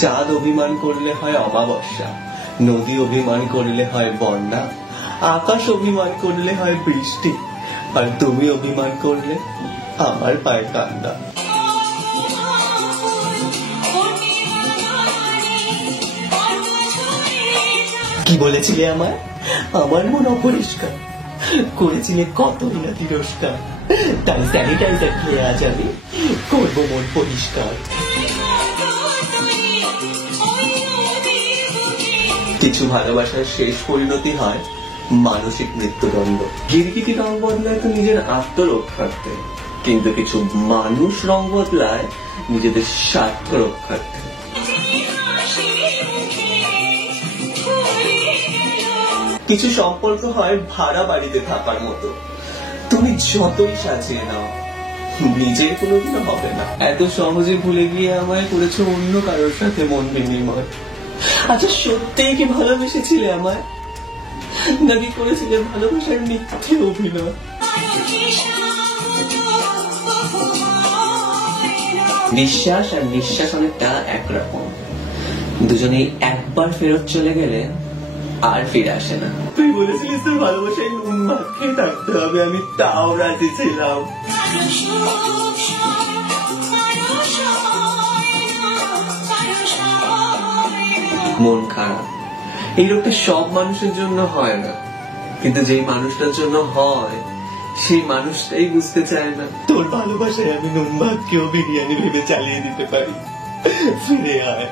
চাঁদ অভিমান করলে হয় অমাবস্যা, নদী অভিমান করলে হয় বন্যা, আকাশ অভিমান করলে হয় বৃষ্টি, আর তুমি অভিমান করলে আমার পায়ে কান্না। কি বলেছিলে আমায়? আমার মন অপরিষ্কার, করেছিলে কতই না তিরস্কার, তাই স্যানিটাইজার খেয়ে আজ আমি করবো মন পরিষ্কার। কিছু ভালোবাসার শেষ পরিণতি হয় মানসিক মৃত্যুদণ্ড। গিরগিটি রং বদলায় তো নিজের আত্মরক্ষার্থে, কিন্তু কিছু মানুষ রং বদলায় নিজেদের স্বার্থ রক্ষার্থে। কিছু সম্পর্ক হয় ভাড়া বাড়িতে থাকার মতো, তুমি যতই সাজিয়ে নাও নিজের কোনোদিনও হবে না। এত সহজে ভুলে গিয়ে আমায় করেছো অন্য কারোর সাথে মন বিনিময়। আচ্ছা, সত্যিই কি ভালোবেসেছিলে আমায়, নাকি করেছিলে ভালোবাসার মিথ্যে অভিনয়? বিশ্বাস আর নিঃশ্বাস অনেকটা একরকম, দুজনেই একবার ফেরত চলে গেলে আর ফিরে আসে না। তুই বলেছিলিস তোর ভালোবাসায় নুন ভাত খেয়ে থাকতে হবে, আমি তাও রাজি ছিলাম। মন খারাপ এই রোগটা সব মানুষের জন্য হয় না, কিন্তু যেই মানুষটার জন্য হয় সেই মানুষটাই বুঝতে চায় না। তোর ভালোবাসায় আমি নুন ভাত কেউ বিরিয়ানি ভেবে চালিয়ে দিতে পারি, ফিরে আয়।